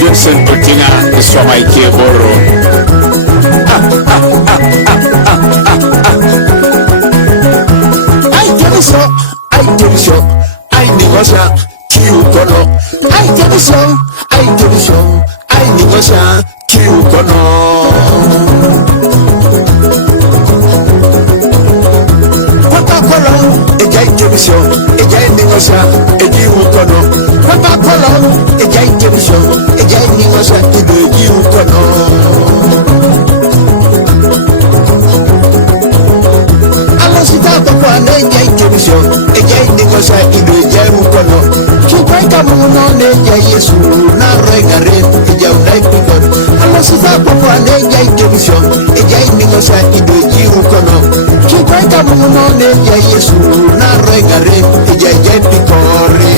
Johnson Otinga Swamai Keboro. I tell you so, I tell you so, I negotiate you kono. I tell you so, I tell you so, I negotiate you kono. Papa eja itebiso, eja negotiate you kono. Papa eja itebiso, eja negotiate you kono. Sita papa ne jai kebiso e jai negosa ibe jai mukono chupai kamuno ne jai yesu na regare e jai unai pikon ala sita papa ne jai kebiso e jai negosa ibe jai mukono chupai kamuno ne jai yesu na regare e jai pikore.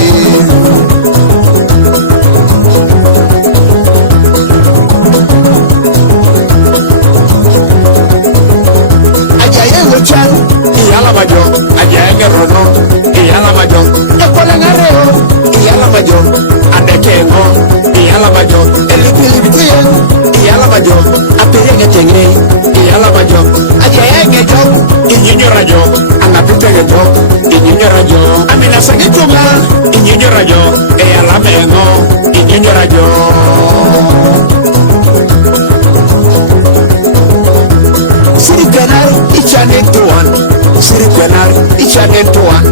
Majo, aja rono, iyala majo, ekola ngareo, iyala majo, adekemo, iyala majo, elipilipitiye, iyala majo, apirenge tenge, iyala majo, aja ngejo, inyinyo rajo, anapite ngejo, inyinyo rajo, amina sagitunga, inyinyo rajo, iyala mengo, inyinyo rajo. Siri canal, ichane tuan. Siri Janar, Ichanen Tuan.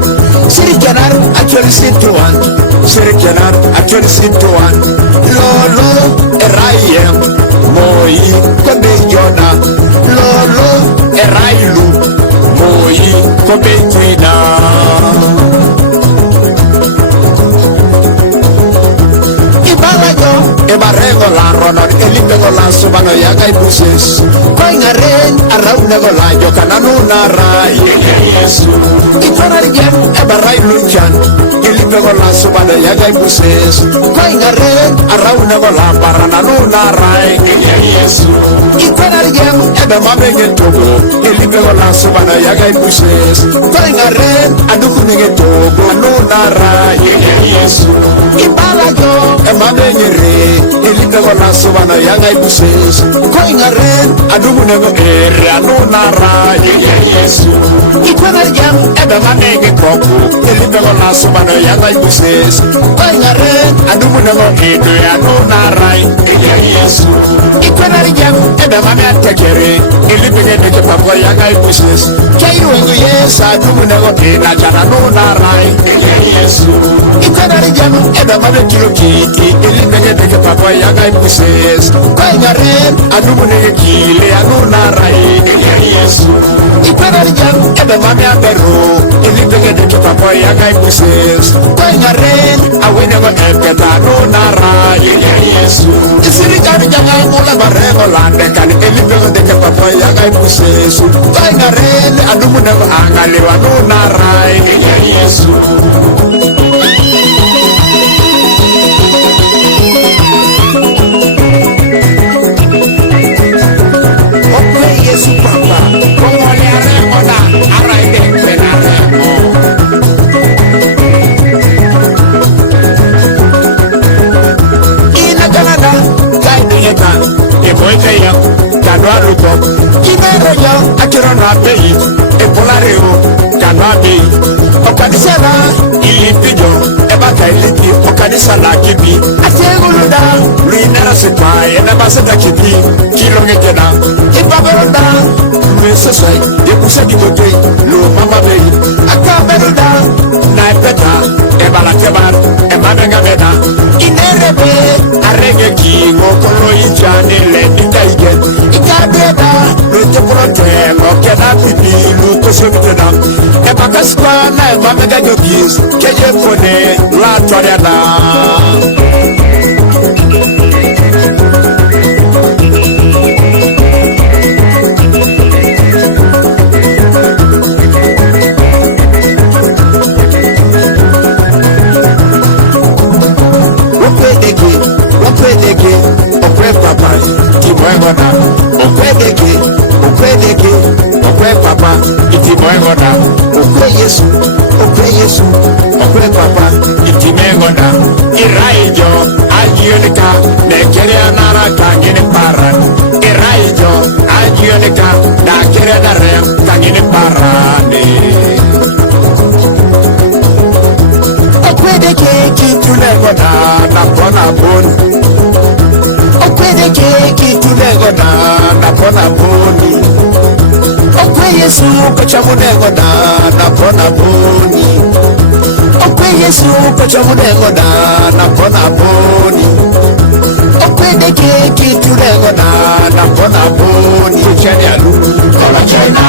Siri Janar, actually sit Tuan. Siri Janar, actually sit Tuan. Lolo, Erayem, Moi, Kobe Jona. Lolo, Erailu, Moi, Kobe Twina. Ebarego la ronor, elipego la subano yaga ibuses. Koinga ren, araunego la yokananuna rai. Yesu. Ikonarigem, ebarai lunchan, elipego la subano yaga ibuses. Koinga ren, araunego la barananuna rai. Yesu. Ikonarigem, ebamabege togo, elipego la subano yaga ibuses. Koinga ren, adukunege togo, anuna rai. Yesu. Ibalago, emabege re. Elipego la subana yaga ibuses. Koinga ren, adugunego anuna rai. Yesu. Ikwena jam, ebe manege kroku. Elipego la subana yaga ibuses. Koinga ren, adugunego anuna rai. Yesu. Ikwena jam, ebe manege tekere. Elipego neke papa yaga ibuses. Kairu engu yes, adugunego anuna rai. Yesu. Ikwena jam, ebe manege kilokiti. Elipego neke papa yaga ibuses. Koinga ren, adugunego kile anuna rai. Yesu. Ikwena jam, ebe mami aberu. Elipego neke papa yaga ibuses. Koinga ren, awenego epeta anuna rai. Yesu. Isiri jami janga mula barego lande kan. Elipego neke papa yaga ibuses. Koinga ren, adugunego angaliwa anuna rai. Yesu. Yesu papa, como le haremos la arraide penaremo. Ina Canada, caineta, e poi feia, cano a lupo. Chimero yo, a chirono a pei, e polareo, cano a pei. O canisela, il lipidio, e bata il liti, o canisala kibi. A seguluda, ruinera se pai, e ne basa da kibi, kilongekena. Ipaberuda, mesesai, de kusagi bote, lo mama bei. Akaberuda, na epeta, e balakebar, e mabenga bena. Inerebe, arege ki, ngokolo ijane le ikaige. Ikabeda, lo teprote, ngokena pipi, lo kosebitena. E bakaskwa na e mamega gobis, keye fone, la toriana. Papa, iti moengona, Yesu, okwe papa, itimengoda, iraijo, ajionika, nekere anara kangine paran, iraijo, ajionika, nakere anara kangine parane. Okwe de keki tulegoda, napona boni. Okwe de keki tulegoda, napona boni. Okwe Yesu kocha munego na pona boni. Okwe Yesu kocha munego na pona boni. Okwe de keki tulego na pona boni. Chani alu kola chena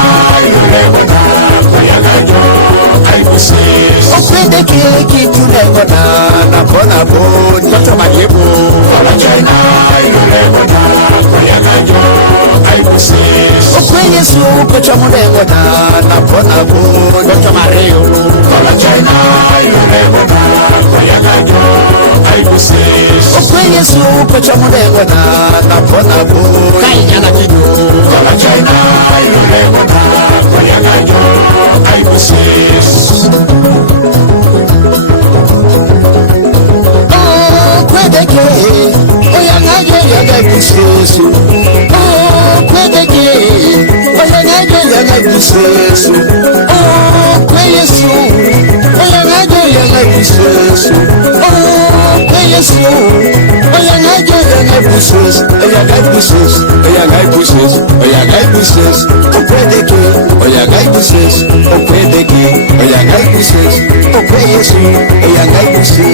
yulego na koyagajo aikusi. Okwe de keki tulego na pona boni. Kocha majebu kola chena yulego na koyagajo aikusi. Okwe Yesu kocha munego na pona boni. Kocha mareo kola chena yulego na koyagajo aikusi. Okwe Yesu kocha munego na pona boni. Kainyana kido kola chena yulego na koyagajo aikusi. Oh kwedeke oyagajo yagaikusi. Oh kwedeke oyagajo yagaikusi. Oh kwe Yesu oyagajo yagaikusi. Oh kwe Yesu oyagajo yagaikusi. Oyagaikusi. Okwedeke oyagaikusi. Okwedeke oyagaikusi. Okwe Yesu oyagaikusi.